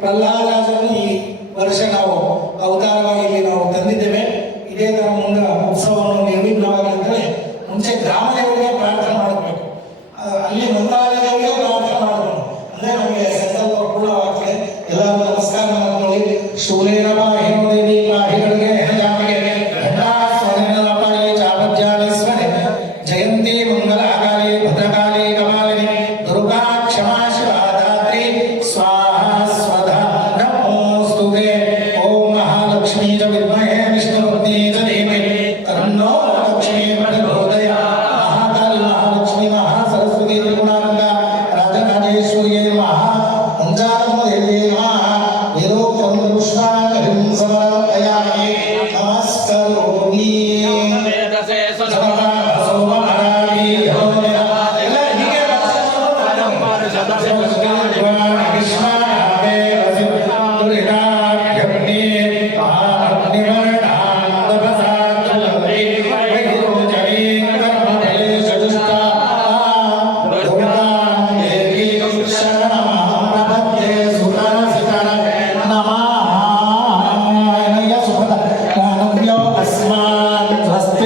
ಪ್ರಹ್ಲಾದರಾಜನು ಈ ವರ್ಷ ನಾವು ಅವತಾರವಾಗಿ ಇಲ್ಲಿ ನಾವು ತಂದಿದ್ದೇವೆ. ಇದೇ ತರ ಮುಂದೆ ಉತ್ಸವ ಸ್ವಸ್ತಿ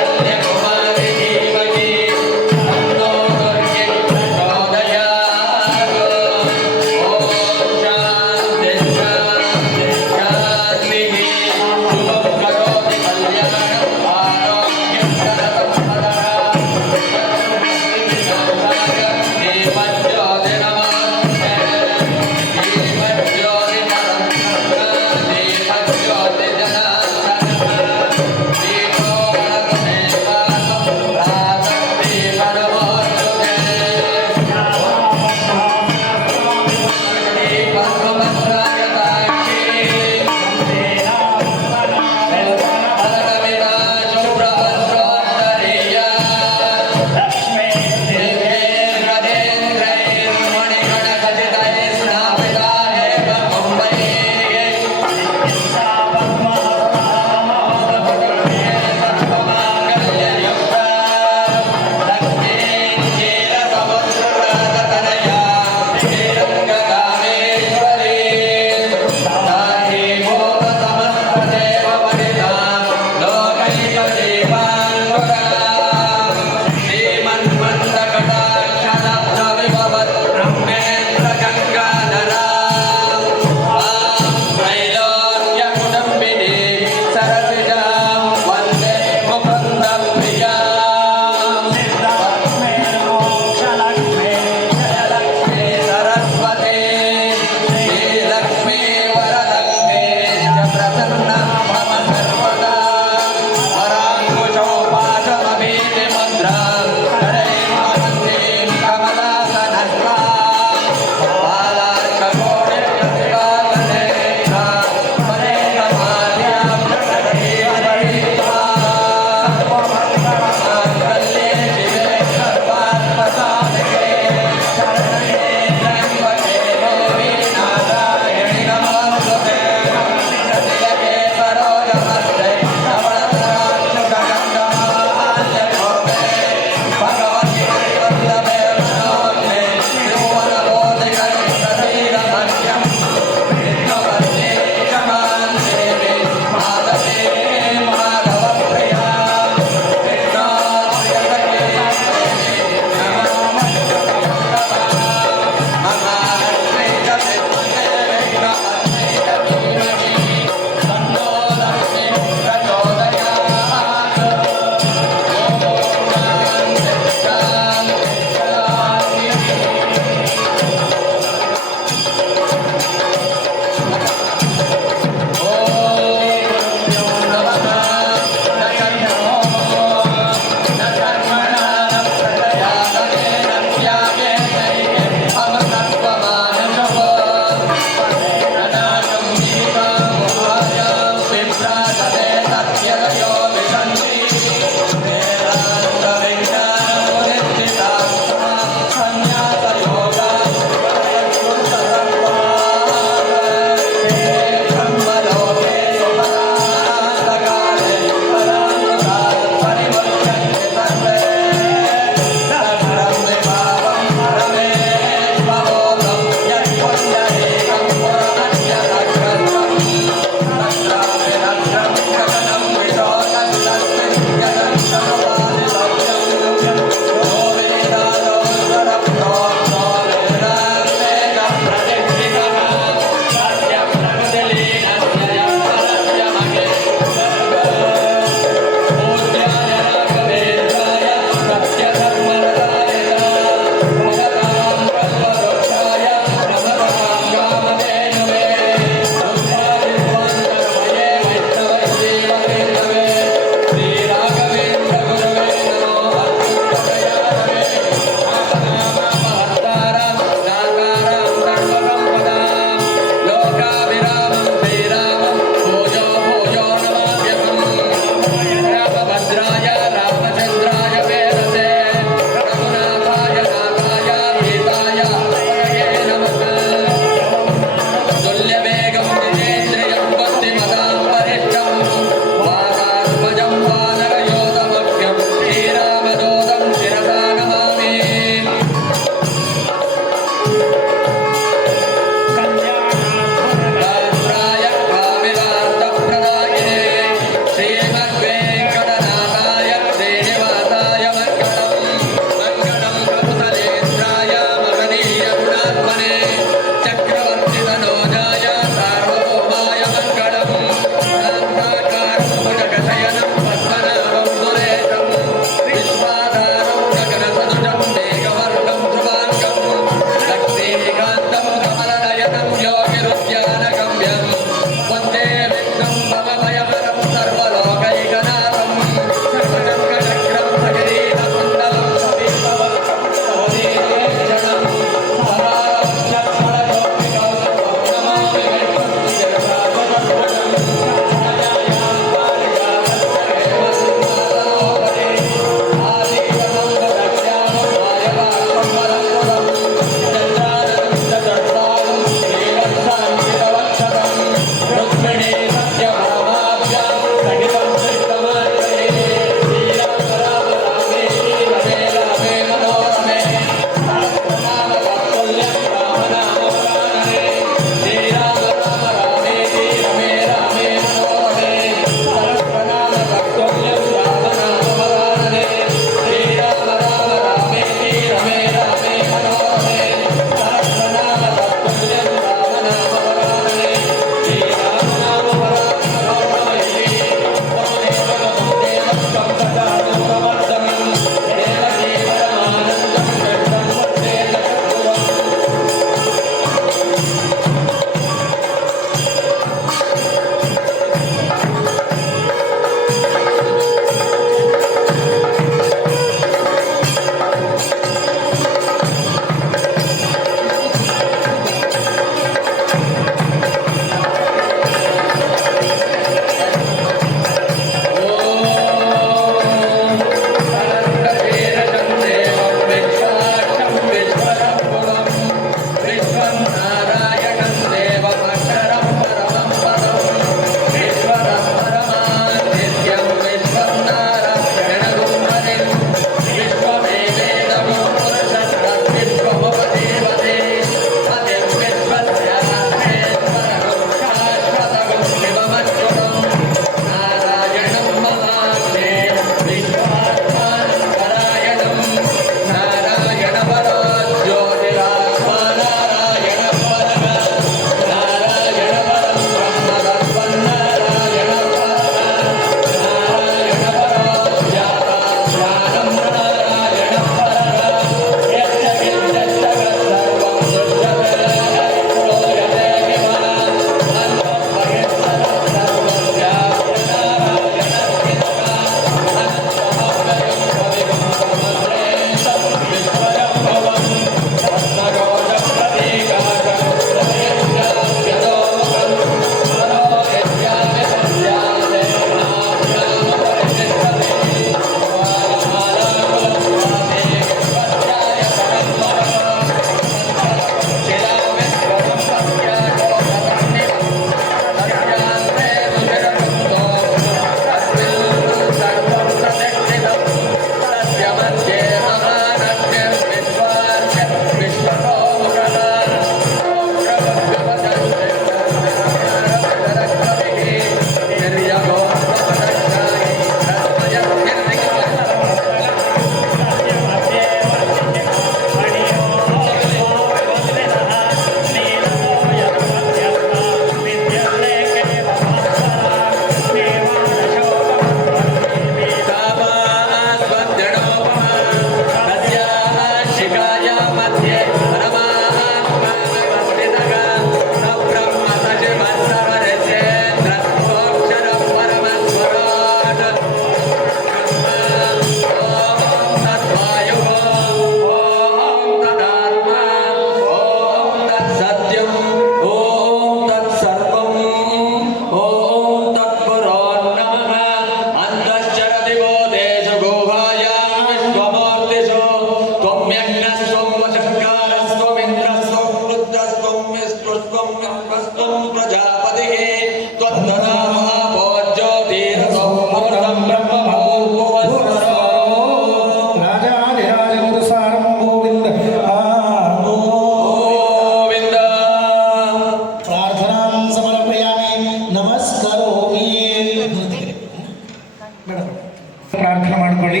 ಪ್ರಾರ್ಥನೆ ಮಾಡ್ಕೊಳ್ಳಿ.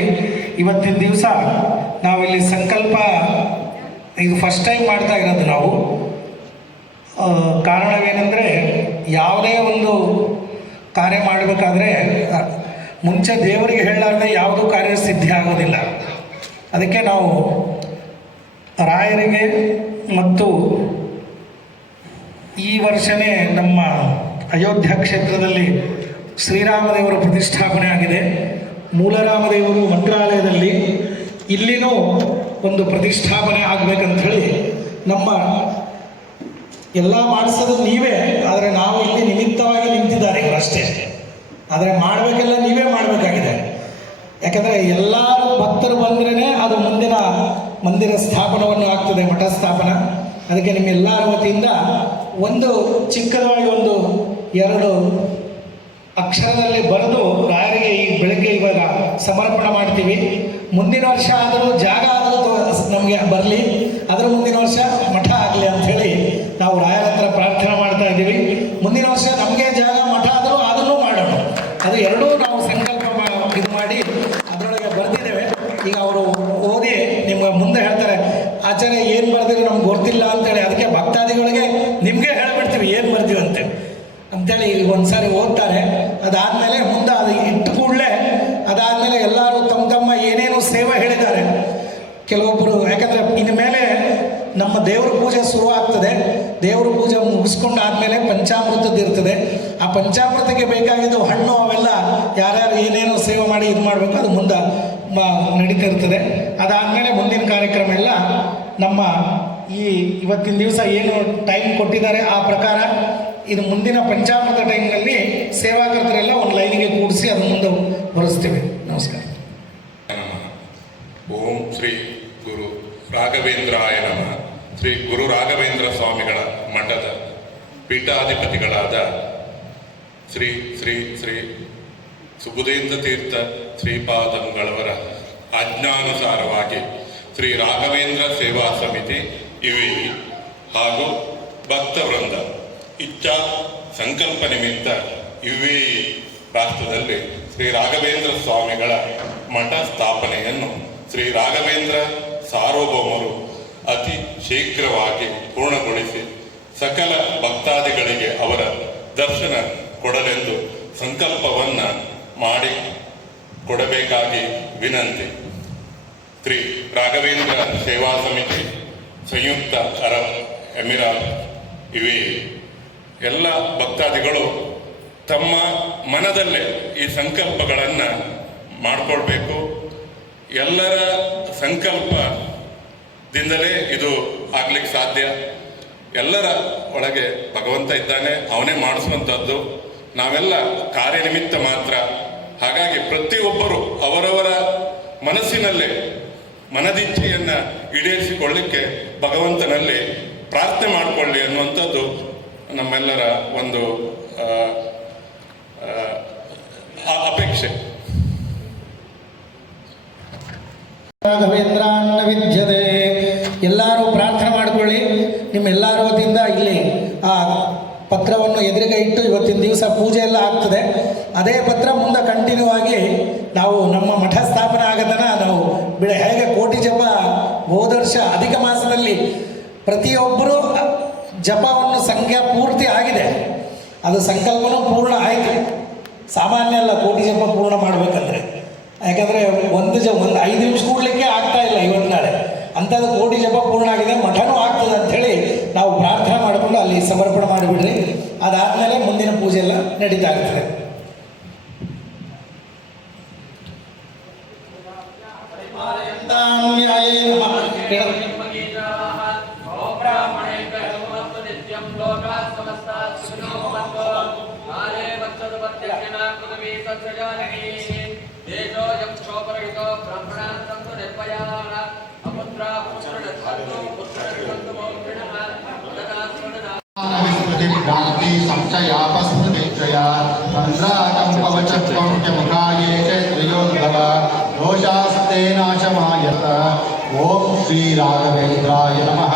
ಇವತ್ತಿನ ದಿವಸ ನಾವಿಲ್ಲಿ ಸಂಕಲ್ಪ ಇದು ಫಸ್ಟ್ ಟೈಮ್ ಮಾಡ್ತಾ ಇರೋದು ನಾವು. ಕಾರಣವೇನೆಂದರೆ ಯಾವುದೇ ಒಂದು ಕಾರ್ಯ ಮಾಡಬೇಕಾದ್ರೆ ಮುಂಚೆ ದೇವರಿಗೆ ಹೇಳಲಾರ್ದೆ ಯಾವುದೂ ಕಾರ್ಯ ಸಿದ್ಧಿ ಆಗೋದಿಲ್ಲ. ಅದಕ್ಕೆ ನಾವು ರಾಯರಿಗೆ ಮತ್ತು ಈ ವರ್ಷವೇ ನಮ್ಮ ಅಯೋಧ್ಯ ಕ್ಷೇತ್ರದಲ್ಲಿ ಶ್ರೀರಾಮದೇವರ ಪ್ರತಿಷ್ಠಾಪನೆ ಆಗಿದೆ. ಮೂಲರಾಮದೇವರು ಮಂತ್ರಾಲಯದಲ್ಲಿ ಇಲ್ಲಿನೂ ಒಂದು ಪ್ರತಿಷ್ಠಾಪನೆ ಆಗಬೇಕಂಥೇಳಿ ನಮ್ಮ ಎಲ್ಲ ಮಾಡಿಸೋದು ನೀವೇ, ಆದರೆ ನಾವು ಇಲ್ಲಿ ನಿಮಿತ್ತವಾಗಿ ನಿಂತಿದ್ದಾರೆ ಅಷ್ಟೇ. ಆದರೆ ಮಾಡಬೇಕೆಲ್ಲ ನೀವೇ ಮಾಡಬೇಕಾಗಿದೆ. ಯಾಕಂದರೆ ಎಲ್ಲರೂ ಭಕ್ತರು ಬಂದ್ರೇ ಅದು ಮುಂದಿನ ಮಂದಿರ ಸ್ಥಾಪನವನ್ನು ಆಗ್ತದೆ, ಮಠ ಸ್ಥಾಪನ. ಅದಕ್ಕೆ ನಿಮ್ಮೆಲ್ಲರ ವತಿಯಿಂದ ಒಂದು ಚಿಕ್ಕದಾಗಿ ಒಂದು 2 ಅಕ್ಷರದಲ್ಲಿ ಬರೆದು ರಾಯರಿಗೆ ಈ ಬೆಳಗ್ಗೆ ಇವಾಗ ಸಮರ್ಪಣೆ ಮಾಡ್ತೀವಿ. ಮುಂದಿನ ವರ್ಷ ಆದರೂ ಜಾಗ ಆದರೂ ನಮಗೆ ಬರಲಿ, ಅದರ ಮುಂದಿನ ವರ್ಷ ಮಠ ಆಗಲಿ ಅಂಥೇಳಿ ನಾವು ರಾಯರ ಹತ್ರ ಪ್ರಾರ್ಥನೆ ಮಾಡ್ತಾ ಇದ್ದೀವಿ. ಮುಂದಿನ ವರ್ಷ ನಮಗೆ ಜಾಗ ಮಠ ಆದರೂ ಅದನ್ನು ಮಾಡೋಣ. ಅದು ಎರಡೂ ನಾವು ಸಂಕಲ್ಪ ಇದು ಮಾಡಿ ಅದರೊಳಗೆ ಬರೆದಿದ್ದೇವೆ. ಈಗ ಅವರು ಓದಿ ನಿಮ್ಗೆ ಮುಂದೆ ಹೇಳ್ತಾರೆ, ಆಚಾರ್ಯ ಏನು ಬರೆದಿರೋ ನಮ್ಗೆ ಗೊತ್ತಿಲ್ಲ ಅಂತೇಳಿ. ಅದಕ್ಕೆ ಭಕ್ತಾದಿಗಳಿಗೆ ನಿಮಗೆ ಹೇಳಿಬಿಡ್ತೀವಿ ಏನು ಬರ್ತೀವಿ ಅಂತೇಳಿ ಒಂದು ಸಾರಿ ಓದ್ತಾರೆ. ಅದಾದಮೇಲೆ ಮುಂದೆ ಅದು ಇಟ್ಟು ಕೂಡಲೇ ಅದಾದಮೇಲೆ ಎಲ್ಲರೂ ತಮ್ಮ ಏನೇನು ಸೇವೆ ಹೇಳಿದ್ದಾರೆ ಕೆಲವೊಬ್ಬರು. ಯಾಕಂದರೆ ಇನ್ನು ಮೇಲೆ ನಮ್ಮ ದೇವ್ರ ಪೂಜೆ ಶುರು ಆಗ್ತದೆ. ದೇವ್ರ ಪೂಜೆ ಮುಗಿಸ್ಕೊಂಡು ಆದಮೇಲೆ ಪಂಚಾಮೃತದ್ದು ಇರ್ತದೆ. ಆ ಪಂಚಾಮೃತಕ್ಕೆ ಬೇಕಾಗಿದ್ದು ಹಣ್ಣು ಅವೆಲ್ಲ ಯಾರ್ಯಾರು ಏನೇನೋ ಸೇವೆ ಮಾಡಿ ಇದು ಮಾಡಬೇಕು ಅದು ಮುಂದೆ ನಡೀತಾ ಇರ್ತದೆ. ಅದಾದಮೇಲೆ ಮುಂದಿನ ಕಾರ್ಯಕ್ರಮ ಎಲ್ಲ ನಮ್ಮ ಇವತ್ತಿನ ದಿವಸ ಏನು ಟೈಮ್ ಕೊಟ್ಟಿದ್ದಾರೆ ಆ ಪ್ರಕಾರ ಇದು ಮುಂದಿನ ಪಂಚಾಮೃತ ಟೈಮ್ನಲ್ಲಿ ಸೇವಾಕರ್ತರೆಲ್ಲ ಒಂದು ಲೈನಿಗೆ ಕೂಡಿಸಿ ಅದು ಮುಂದೆ ಬರೆಸ್ತೇವೆ. ನಮಸ್ಕಾರ. ಓಂ ಶ್ರೀ ಗುರು ರಾಘವೇಂದ್ರಾಯ ನಮಃ. ಶ್ರೀ ಗುರು ರಾಘವೇಂದ್ರ ಸ್ವಾಮಿಗಳ ಮಠದ ಪೀಠಾಧಿಪತಿಗಳಾದ ಶ್ರೀ ಶ್ರೀ ಶ್ರೀ ಸುಬುಧೇಂದ್ರ ತೀರ್ಥ ಶ್ರೀಪಾದಂಗಳವರ ಆಜ್ಞಾನುಸಾರವಾಗಿ ಶ್ರೀ ರಾಘವೇಂದ್ರ ಸೇವಾ ಸಮಿತಿ ಇವಿ ಹಾಗೂ ಭಕ್ತವೃಂದ ಇಚ್ಛಾ ಸಂಕಲ್ಪ ನಿಮಿತ್ತ ಇವಿ ರಾಷ್ಟ್ರದಲ್ಲಿ ಶ್ರೀ ರಾಘವೇಂದ್ರ ಸ್ವಾಮಿಗಳ ಮಠ ಸ್ಥಾಪನೆಯನ್ನು ಶ್ರೀ ರಾಘವೇಂದ್ರ ಸಾರ್ವಭೌಮರು ಅತಿ ಶೀಘ್ರವಾಗಿ ಪೂರ್ಣಗೊಳಿಸಿ ಸಕಲ ಭಕ್ತಾದಿಗಳಿಗೆ ಅವರ ದರ್ಶನ ಕೊಡಲೆಂದು ಸಂಕಲ್ಪವನ್ನು ಮಾಡಿ ಕೊಡಬೇಕಾಗಿ ವಿನಂತಿ. ಶ್ರೀ ರಾಘವೇಂದ್ರ ಸೇವಾ ಸಮಿತಿ, ಸಂಯುಕ್ತ ಅರಬ್ ಎಮಿರಾತ್ ಇವೇ ಎಲ್ಲ ಭಕ್ತಾದಿಗಳು ತಮ್ಮ ಮನದಲ್ಲೇ ಈ ಸಂಕಲ್ಪಗಳನ್ನು ಮಾಡಿಕೊಳ್ಬೇಕು. ಎಲ್ಲರ ಸಂಕಲ್ಪದಿಂದಲೇ ಇದು ಆಗ್ಲಿಕ್ಕೆ ಸಾಧ್ಯ. ಎಲ್ಲರ ಒಳಗೆ ಭಗವಂತ ಇದ್ದಾನೆ, ಅವನೇ ಮಾಡಿಸುವಂಥದ್ದು. ನಾವೆಲ್ಲ ಕಾರ್ಯನಿಮಿತ್ತ ಮಾತ್ರ. ಹಾಗಾಗಿ ಪ್ರತಿಯೊಬ್ಬರು ಅವರವರ ಮನಸ್ಸಿನಲ್ಲೇ ಮನದಿಚ್ಛೆಯನ್ನು ಈಡೇರಿಸಿಕೊಳ್ಳಿಕ್ಕೆ ಭಗವಂತನಲ್ಲಿ ಪ್ರಾರ್ಥನೆ ಮಾಡಿಕೊಳ್ಳಿ ಅನ್ನುವಂಥದ್ದು ನಮ್ಮೆಲ್ಲರ ಒಂದು ಅಪೇಕ್ಷೆ. ರಾಘವೇಂದ್ರಾನ್ನ ವಿದ್ಯತೆ. ಎಲ್ಲರೂ ಪ್ರಾರ್ಥನೆ ಮಾಡಿಕೊಳ್ಳಿ. ನಿಮ್ಮೆಲ್ಲರ ವತಿಯಿಂದ ಇಲ್ಲಿ ಆ ಪತ್ರವನ್ನು ಎದುರಿಗೆ ಇಟ್ಟು ಇವತ್ತಿನ ದಿವಸ ಪೂಜೆ ಎಲ್ಲ ಆಗ್ತದೆ. ಅದೇ ಪತ್ರ ಮುಂದೆ ಕಂಟಿನ್ಯೂ ಆಗಿ ನಾವು ನಮ್ಮ ಮಠ ಸ್ಥಾಪನೆ ಆಗತನ ನಾವು ಹೇಗೆ ಕೋಟಿ ಜಪ ಹೋದ ವರ್ಷ ಅಧಿಕ ಮಾಸದಲ್ಲಿ ಪ್ರತಿಯೊಬ್ಬರೂ ಜಪವನ್ನು ಸಂಖ್ಯಾ ಪೂರ್ತಿ ಆಗಿದೆ. ಅದು ಸಂಕಲ್ಪನೂ ಪೂರ್ಣ ಆಯಿತು. ಸಾಮಾನ್ಯ ಅಲ್ಲ ಕೋಟಿ ಜಪ ಪೂರ್ಣ ಮಾಡಬೇಕಂದ್ರೆ. ಯಾಕಂದರೆ ಒಂದು 5 ನಿಮಿಷ ಕೂಡಲಿಕ್ಕೆ ಆಗ್ತಾ ಇಲ್ಲ ಇವತ್ತು ನಾಳೆ. ಅಂಥದ್ದು ಕೋಟಿ ಜಪ ಪೂರ್ಣ ಆಗಿದೆ, ಮಠನೂ ಆಗ್ತದೆ ಅಂಥೇಳಿ ನಾವು ಪ್ರಾರ್ಥನೆ ಮಾಡಿಕೊಂಡು ಅಲ್ಲಿ ಸಮರ್ಪಣೆ ಮಾಡಿಬಿಡ್ರಿ. ಅದಾದಮೇಲೆ ಮುಂದಿನ ಪೂಜೆ ಎಲ್ಲ ನಡೀತಾ ಇರ್ತದೆ. भ्रांति संशयापस्मृतित्रया तन्द्राकं पवचत्वं च मुखाये च त्रियोद्भव दोषास्ते नाशमायत. ओम श्री राघवेन्द्राय नमः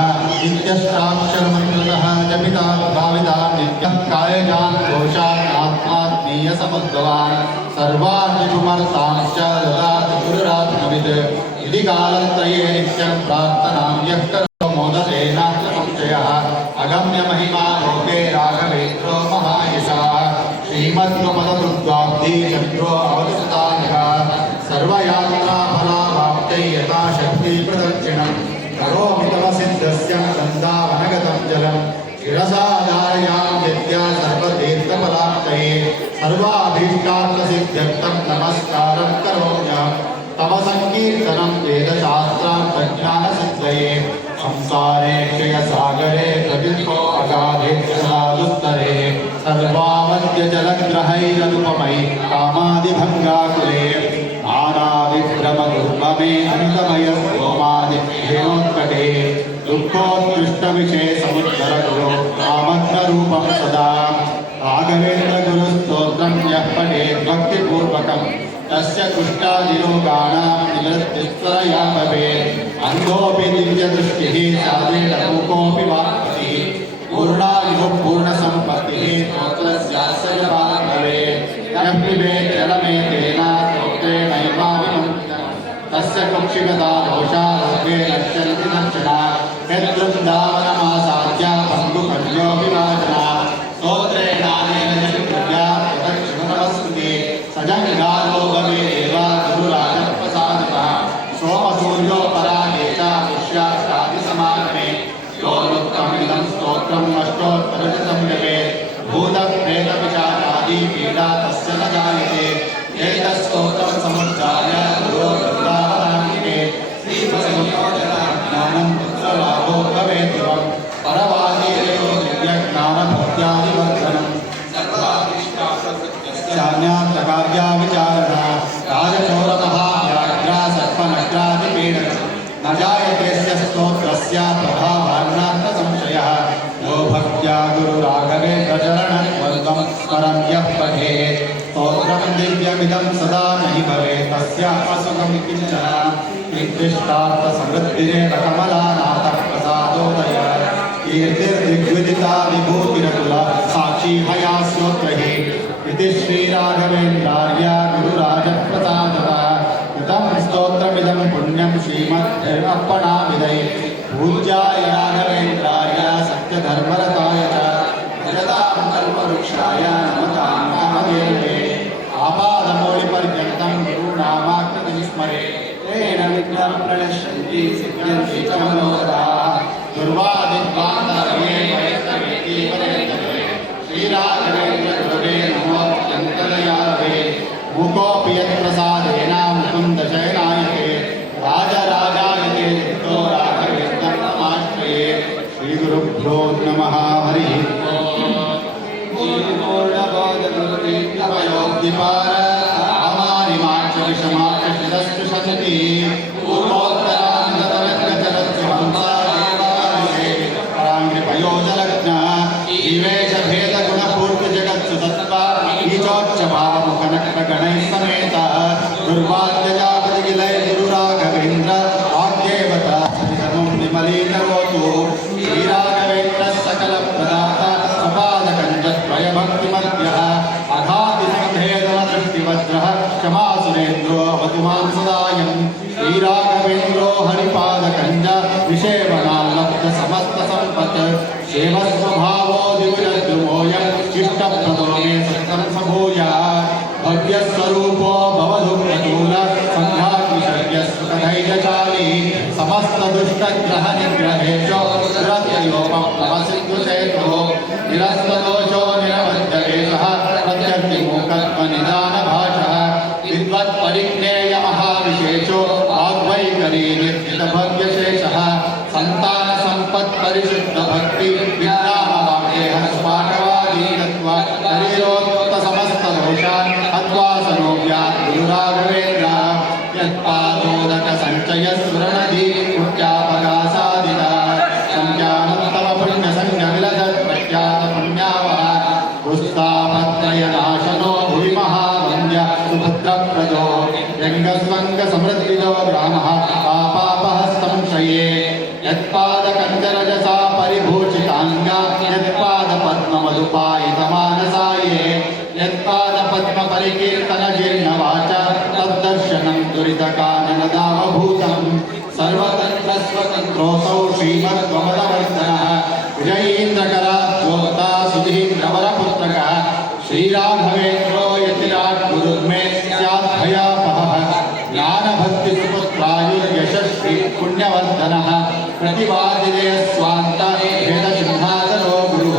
इत्यष्टाक्षरमन्त्रतः जपिता भाविता नित्यं कायजान् दोषान् आत्मात्मीय समुद्भवान् सर्वार्थिकुमर्तांश्च ददाति गुरुरात्मवित् इति कालत्रये नित्यं प्रार्थनां यः करो मोदतेनात्र संशयः अगम्य महिमा लोके राघवेन्द्रो महायशः श्रीमद्गुपदरुद्वाब्धि चन्द्रो अवसृतानः सर्वयात्रा फलावाप्त्यै यथाशक्ति प्रदक्षिणं करोमि तव सिद्धस्य वृन्दावनगतं जलं शिरसा धारयामि विद्या सर्वतीर्थफलाप्तये सर्वाभीष्टार्थसिद्ध्यर्थं नमस्कारं करोम्यहं तव संकीर्तनं वेदशास्त्रार्थज्ञानसिद्धये संसारे क्षयसागरे प्रविष्टो अगाधे जलादुत्तरे सर्वावद्य जलग्रहैरनुपमै कामादिभङ्गाकुले नानाविभ्रमदुर्ममे अन्तमयस्तोमादिभ्योत्कटे दुःखोत्कृष्टविषये समुद्धरगुरो आमग्नरूपं सदा राघवेन्द्रगुरुस्तोत्रं यः पठेत् भक्तिपूर्वकं तस्य कुष्ठादिरोगाणां निवृत्तिस्तरया भवेत्. अन्धोऽपि दिव्यदृष्टिः साधेन मूकोऽपि वाक्पतिः पूर्णायुः पूर्णसम्पत्तिः स्तोत्रस्यास्य जपात् भवेत्. यः पिबेत् जलमेतेन स्तोत्रेणैवाभिमुञ्चन् तस्य कुक्षिगता दोषा लोके नश्यन्ति दर्शना. यद्वृन्दावनमासाद्य बन्धुकन्योऽभिवाचना स्तोत्रेणानेन जगद्विद्या प्रदक्षिणनमस्कृते सजङ्गालो भवेदेव गुरुराजप्रसादतः. सोमसूर्योपरागे च पुष्याष्टादिसमागमे योनुत्तमिदं स्तोत्रं अष्टोत्तरशतं जपेत्. भूतप्रेतपिशाचादि पीडा तस्य न जायते. एतत्स्तोत्रं समुच्चार्य गुरो वृन्दावनान्तिके श्रीभगवद्गीताज्ञानं पुत्रलाभो भवेद्ध्रुवं परवादिदेवो दिव्यज्ञानभक्त्यादिवर्धनं सर्वाभिष्टार्थसिद्ध्यर्थं राजचोरतः व्याघ्रा सर्पनग्रादिपीडनं न जायते स्तोत्रस्य प्रभावान्नात्मसंशयः. यो भक्त्या गुरुराघवेन्द्रचरणं स्मरन् यः पठेत् स्तोत्रं दिव्यमिदं सदा नहि भवेत् तस्यापसुखं किञ्चन. निर्दिष्टार्थसमृद्धिरेव कमलानाथः प्रसादोदय कीर्तिर्दिग्विदिता विभूतिरतुला साक्षी हयास्योत्रहि इति श्रीराघवेन्द्रार्य गुरुराजप्रसादतः. कृतं स्तोत्रमिदं पुण्यं श्रीमद्भैरवप्पणाविदै पूज्याय राघवेन्द्राय सत्यधर्मरताय च भजतां कल्पवृक्षाय नमतां कामधेनवे. आपादमौलिपर्यन्तं गुरूणामाकृतिं स्मरेत् तेन विघ्नं प्रणश्यन्ति सिद्ध्यन्ति च मनोरथाः. दुर्वादिध्वान्तरवे वैष्णवेति वरेण्यवे श्रीराघवेन्द्रगुरवे नमो अत्यन्तदयालवे. मूकोऽपि यत्प्रसादेन मुकुन्दशयनायके राजराजायते चित्तो राघवेन्द्रं नमाश्रये. श्रीगुरुभ्यो नमः. हरिः ओम्. पूर्णबोधगुरुतीर्थवयोद्दिपार अमानिमाच्च विषमाच्च शतति पूर्वोत्तरान्धतरङ्गचरत्सुहंसादेवालये पराङ्कृपयोजलग्न जीवेश भेदगुणपूर्तिजगत्सु तत्त्वा ईचोच्चभावमुखनक्रगणैः समेतः दुर्वाद्यजापतिगिलैः श्रीराघवेन्द्रो हरिपादकञ्ज विषेवणाल्लब्ध समस्त सम्पत् सेवस्वभावो दिव्यद्रुमोऽयम् इष्टप्रदो मे सत्तं सम्भूयात् भव्यस्वरूपो भवदुःखदूर संघाग्निशर्यस्वधैर्यशाली समस्त दुष्टग्रहनिग्रहेशो दुरत्ययोपप्लवसिन्धुसेतुः निरस्तदोषो निरवध्यदेशः प्रत्यर्तिमूकत्वनिदानभाषः विद्वत्परिज्ञेय महाविशेषो वाग्वैखरी निर्जितभव्यशेषः सन्तानसम्पत्परिशुद्धभक्ति विज्ञानवाक्येह स्फाटवादीतत्व शरीरोक्तसमस्तदोषान् अद्वासनोऽव्यात् गुरुराघवेन्द्र यत्पादोदकसञ्चयस्फुरणधि कृत्यापगासादिता संज्ञानोत्तमपुण्यसंज्ञविलसत्प्रख्यातपुण्यावः पुस्तापत्रयनाशनो भुवि महावन्द्य सुभद्रप्रदो व्यङ्गस्वङ्गसमृद्धिदो ग्रामः पापापः संशये यत्पादकञ्चरजसा परिभूषिताङ्गा यत्पादपद्ममधुपायितमानसाये यत्पादपद्मपरिकीर्तनजीर्णवाच तद्दर्शनं दुरितकाननदामभूतं सर्वतन्त्रस्वतन्त्रोऽसौ श्रीमद्भवदवर्धनः विजयीन्द्रकराद्योक्ता सुधीन्द्रवरपुत्रकः श्रीराघवेन्द्रो यतिराट् गुरुर्मे स्याद्भयापहः ज्ञानभक्तिसुपुत्रायुर्यशस्वी पुण्यवर्धनः प्रतिवादिने स्वान्त वेदसिंहासनो गुरुः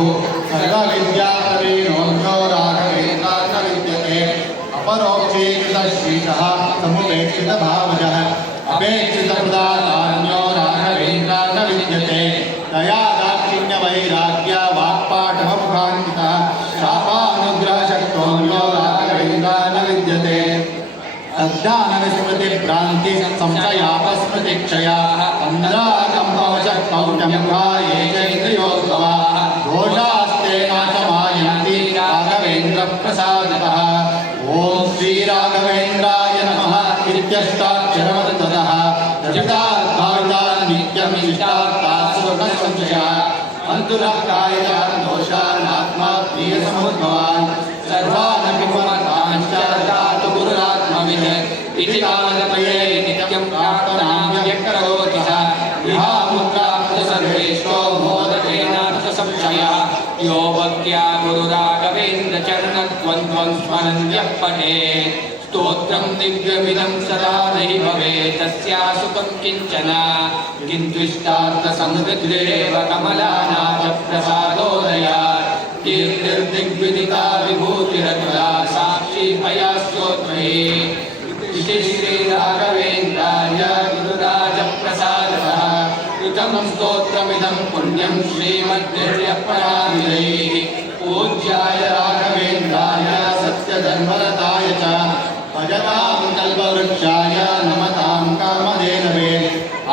सर्वविद्याप्रवीणोऽन्यो राघवेन्द्रान्न विद्यते अपरोक्षीकृतश्रीशः समुपेक्षितभावजः अपेक्षितप्रदातान्यो राघवेन्द्रान्न विद्यते दया दाक्षिण्यवैराग्य वाक्पाठममुखान्वितः शापानुग्रहशक्तोऽन्यो राघवेन्द्रान्न विद्यते अज्ञानविस्मृतिभ्रान्ति संशयापस्मृतिक्षया तन्द्राकम्पवशक्तौटमुखा ये चैन्द्रियोद्भवाः दोषास्ते नाशमायन्ति राघवेन्द्रप्रसादितः ॐ श्रीराघवेन्द्राय नमः इत्यष्टाक्षरमन्ततः जपिताद्भावितान् नित्यम् इष्टार्थात्सुखसंशया अन्तुरः कायजान् दोषान्नात्मा प्रियसमुद्भवान् सर्वानपि पुनर्कांश्च दातु गुरुरात्मवित् इति कालमये नित्यं प्रार्थनाम्यकरोति स विहामुद्राप्त सर्वेष्टो मोदकेनार्थ संशयः यो भक्त्या गुरुराघवेन्द्रचरणद्वन्द्वं स्मरन्त्यः पठेत् स्तोत्रं दिव्यमिदं सदा नहि भवेत् तस्या सुखं किञ्चन किन्तुष्टार्थसमृद्धिरेव कमलानाथ प्रसादोदयात् कीर्तिर्दिग्विदिता विभूतिरतुला साक्षी भयास्तोत्रये इति श्रीराघवेन्द्राय गुरुराजप्रसादतः कृतं स्तोत्रमिदं पुण्यं श्रीमद्दिव्यपराविदैः पूज्याय राघवेन्द्राय सत्यधर्मरताय च भजतां कल्पवृक्षाय नमतां कामधेनवे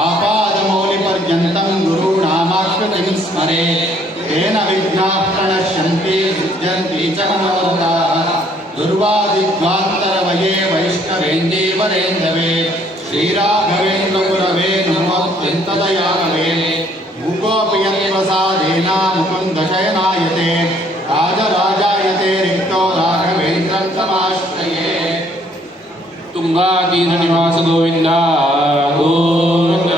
आपादमौलिपर्यन्तं गुरूणामाकृतिं स्मरेत् तेन विघ्नाः प्रणश्यन्ति सिद्ध्यन्ति च मनोरथाः दुर्वादिध्वान्तरवये वैष्णवेन्दीवरेन्दवे श्रीराघवेन्द्रगुरवे नमोऽत्यन्तदयामवे मुकोऽपि यत्प्रसादेन मुकुन्दशयनायते राजराजायते रिक्तो राघवेन्द्रं समाश्रये तुंगातीरनिवास गोविंद गोविंद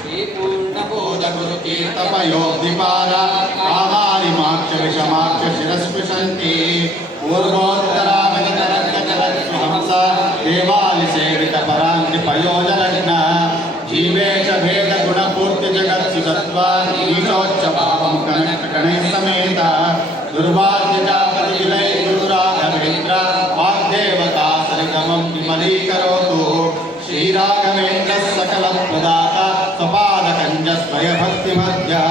श्रीपूर्णबोधगुरुकीर्तपयोद्दीपाल कामारिमाक्ष विषमाक्ष शिरस्पृशन्ति पूर्वोत्तरामितरङ्गहंस देवालिसेवितपराङ्गिपयोजलग्न जीवेश भेदगुणपूर्तिजगत्सुतत्वा ईशोच्च पापं कणैः समेत दुर्वाद्यजापतिविलय गुरुराघवेन्द्र वाग्देवता सरगमं विमलीकरोतु श्रीराघवेन्द्रः सकलप्रदाता स्वपादकञ्जस्वयभक्तिमध्यः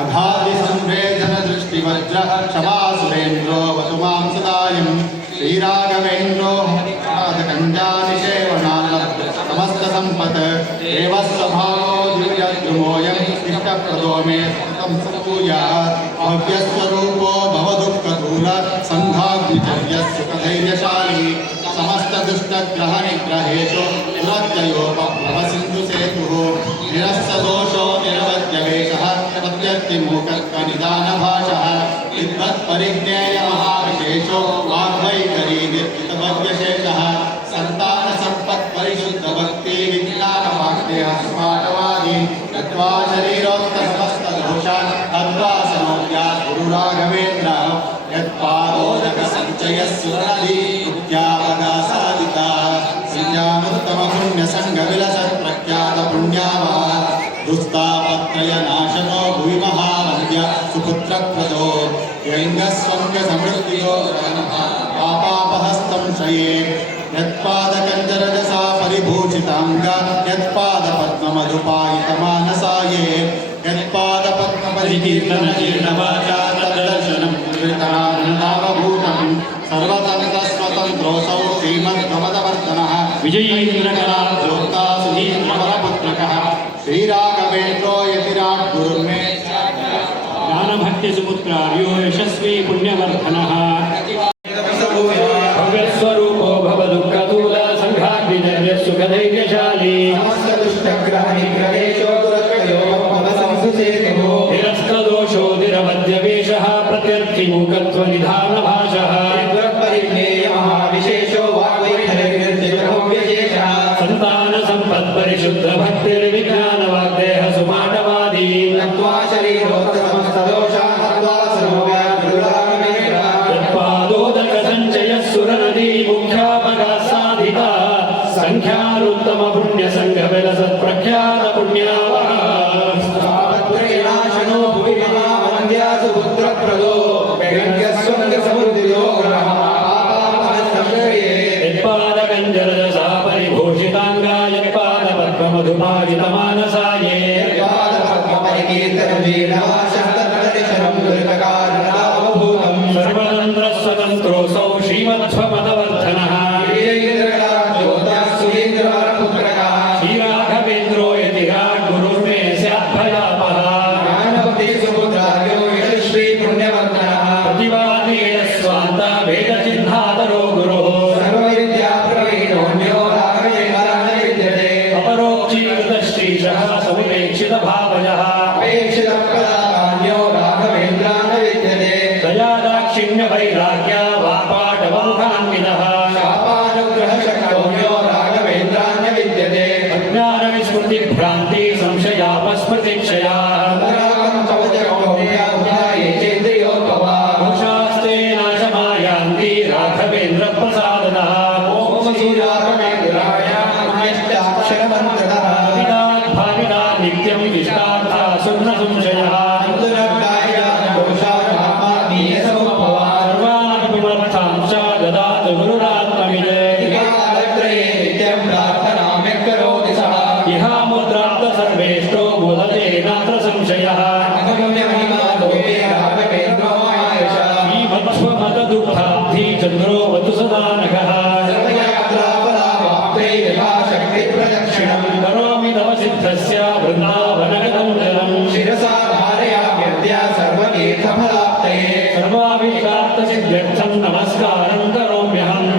अघादिसंवेदनदृष्टिवज्र क्षमासुरेन्द्रो वतु मां सदायं श्रीराघवेन्द्रो पादकञ्जादिसेवनालब्ध समस्तसम्पत् देवस्वभावो दिव्यद्रुमोऽयम् इष्टप्रदो मे सततं सम्भूयात् भव्यस्वरूपो भवदुःखदूर सङ्घाग्निचर्यः सुखधैर्यशाली समस्तदुष्टग्रहनिग्रहेषु दुरत्ययोपप्लवसिन्धुसेतुः निरस्तदोषो निरवध्यवेशः प्रत्यर्तिमूकत्वनिदानभाषः विद्वत्परिज्ञेयमहाविशेषो वाग्वैखरी निर्जितभव्यशेषः सन्तानसम्पत्परिशुद्धभक्ति पाठवादी तत्वा शरीरोत्तमस्तदोषान् अद्वा समोद्यात् गुरुराघवेन्द्र यत्पादोदकसञ्चयस्वरदि इत्यावगासादिता संज्ञामुत्तमपुण्यसङ्गविलसत्प्रख्यातपुण्यावः दुस्तापत्रयनाशनो भुवि महावन्द्य सुपुत्रप्रदो यङ्गस्वङ्गसमृद्धियो पापापहस्तं शये यत्पादकञ्जरजसा परिभूषिताङ्ग यत्पादपद्ममधुपायितमानसाये यत्पादपद्मपरिकीर्तनजीर्णवाचा तद्दर्शनं कृतनावभूतं सर्वतन्त्रस्वतन्त्रोऽसौ श्रीमद्भवदवर्धनः विजयीन्द्रकलाद्योक्ता सुधीन्द्रवरपुत्रकः श्रीराघवेन्द्रो यतिराट् गुरुर्मे ज्ञानभक्तिसुपुत्रार्यो यशस्वी पुण्यवर्धनः भव्यस्वरूपो भवदुःखदूल सङ्घाग्निर्यसुखधैर्यशाली निरस्तदोषोऽधिरवद्यवेशः प्रत्यर्थिमूकत्वनिधानभाषः सन्तानसम्पत्परिशुद्धभक्तिर्विज्ञानवाग्देह सुमाटवादी यत्पादोदकसञ्चयस्सुरनदी मुख्यापगासाधिता सङ्ख्यारुत्तमपुण्यसङ्घविलसत्प्रख्यातपुण्यावः यत्पादकञ्जरजसा परिभूषिताङ्गा यत्पादपद्ममधुपायितमानसाये सर्वतन्त्रस्वतन्त्रोऽसौ श्रीमध्वपदवर्धनः श्रीराघवेन्द्रो यतिराट् गुरुर्मे स्याद्भयापः प्रतिवादेन स्वान्ता वेदचिह्नादरो गुरुः अपरोक्षीकृतश्रीशः समुपेक्षितभावजः दयादाक्षिण्यवैराग्या वापाटवमुखान्वितः अज्ञानविस्मृतिभ्रान्ति संशयापस्मृतिक्षया दोषास्ते नाशमायान्ति राघवेन्द्रप्रसादतः भाविना नित्यं विष्टार्था सुन्नसंशयः सर्वानपिमर्थांश ददातु गुरुरात्मविदे इहामुद्राप्त सर्वेष्टो मोदते नात्र संशयः श्रीमध्वमदुग्धाब्धि चन्द्रोऽवतु सदा नखः करोमि तव सिद्धस्य वृन्दावनगतं जलम् सर्वाभिष्टार्थसिद्ध्यर्थं नमस्कारं करोम्यहम्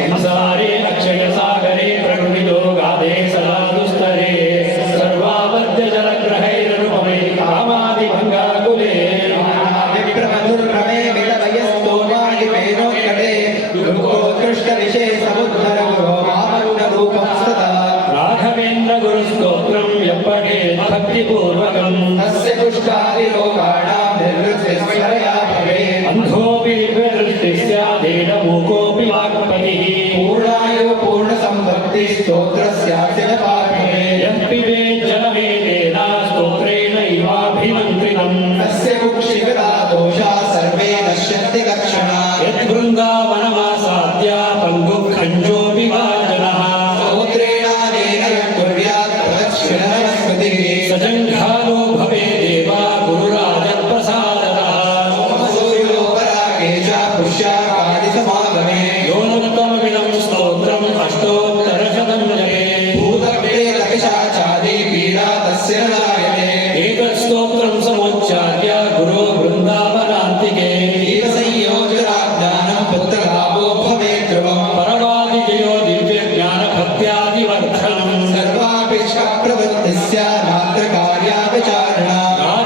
संसारे अक्षयसागरे प्रकृतितो गाधे सदा दुस्तरे सर्वावर्ध्यजलग्रहैरनुपमे कामादिभङ्गाकुले राघवेन्द्र गुरुस्तोत्रं यप्पठेत् भक्तिपूर्वकम् अन्धोऽपि विदृष्टिः स्यादेन मूकोऽपि वाक्पतिः यः पिबेत् जलमेतेन स्तोत्रेणैवाभिमन्त्रितम् यद्वृन्दावनमासाद्य पङ्गुःखञ्जोऽपि वा जनः सजङ्घालो भवेदेव गुरुराजप्रसादतः योनुत्तममिदं स्तोत्रम् अष्टोत्तरशतं जपे एतत् स्तोत्रं समुच्चार्य गुरो वृन्दावनान्तिके परवादिजयो दिव्यज्ञानभक्त्यादिवर्धनम्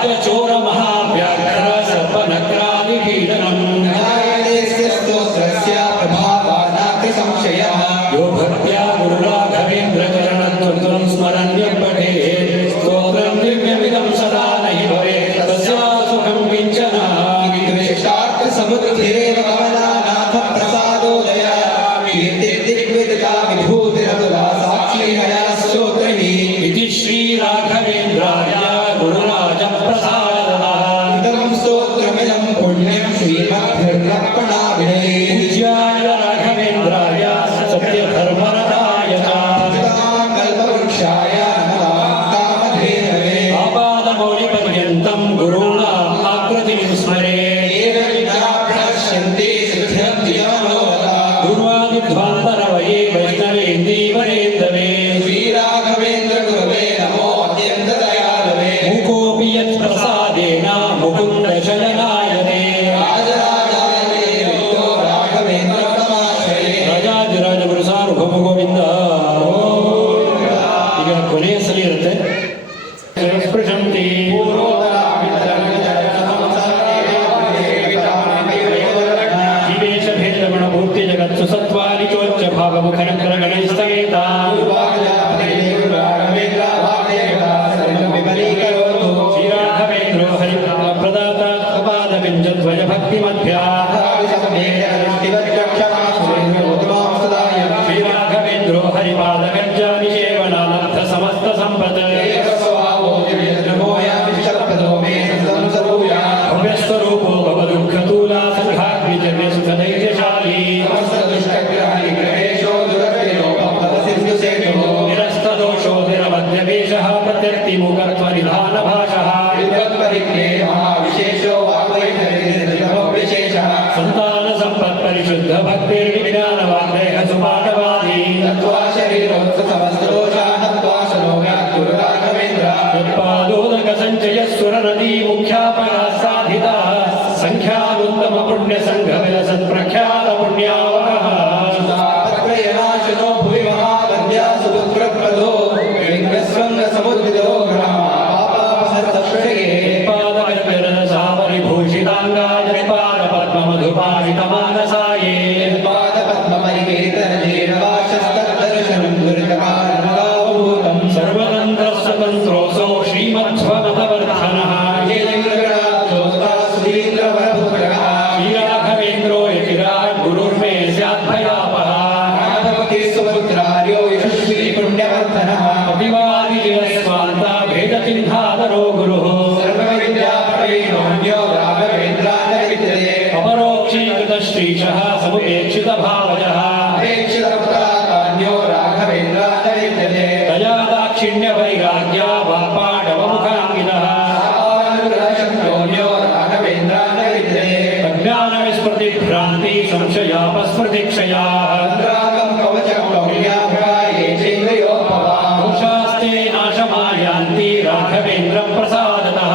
राजचोरमहाव्याघ्र सर्पनक्रादिपीडनम् यो भक्ति खनक्रगणैस्तगेता श्रीराघवेन्द्रो हरिप्रदाता कपादविञ्जध्वज भक्तिमध्या श्रीराघवेन्द्रो हरिपादगञ्जानिषेवणानर्थ समस्त सम्पत् भव्यस्वरूपो भवदुःखतूला सद्भाग्निजन्यसुखधैर्यशाली निरस्तदोषो निरवध्यवेशः प्रत्यर्तिमुखत्वनिधानभाषः संतानसम्पत्परिशुद्ध भक्तिर्विज्ञानवाग्देह सुपाठवादी उत्पादोदकसञ्चयस्वरनदी मुख्यापया साधिता सङ्ख्यानुत्तम पुण्यसङ्घविलसत्प्रख्यात पुण्यावहः सावरिभूषिताङ्गाय पादपद्ममधुपालितमानसाये सर्वतन्त्रस्वतन्त्रोऽसौ श्रीमध्वमतवर्धनः श्रीराघवेन्द्रो यतिराट् गुरुर्मे स्याद्भयापः प्रतिवादिजयस्वान्ता भेदचिह्नादरो गुरुः अपरोक्षीकृतश्रीशः समुपेक्षितभावजः दया दाक्षिण्यवैराग्या वाक्पाटवमुखाङ्गितः अज्ञानविस्मृतिभ्रान्ति संशयापस्मृतिक्षयाः दोषास्ते नाशमायान्ति राघवेन्द्रप्रसादतः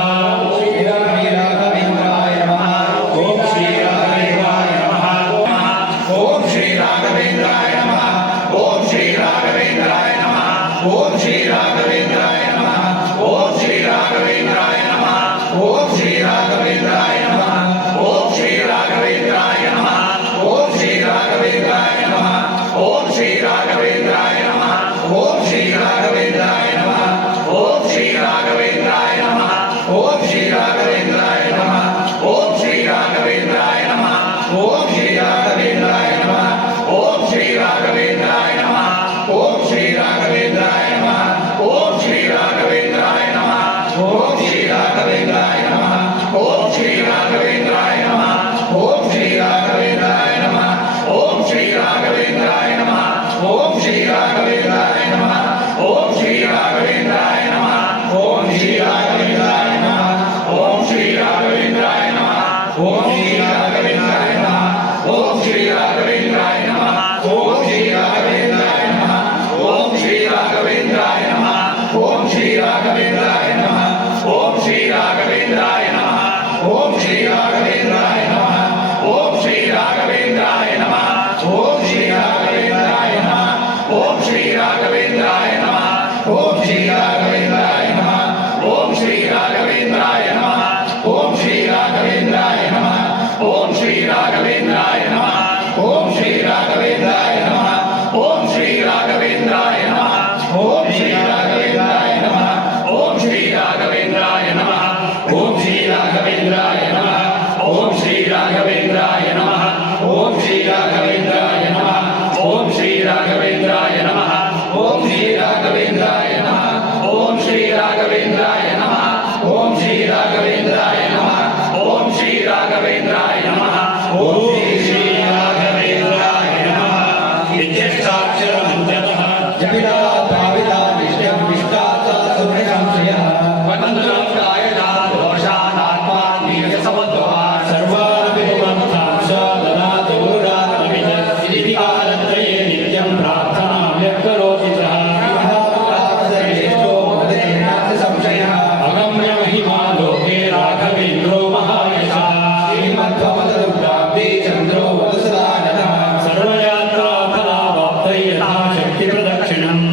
सर्वयात्रा फलावाप्तये यथाशक्ति प्रदक्षिणम्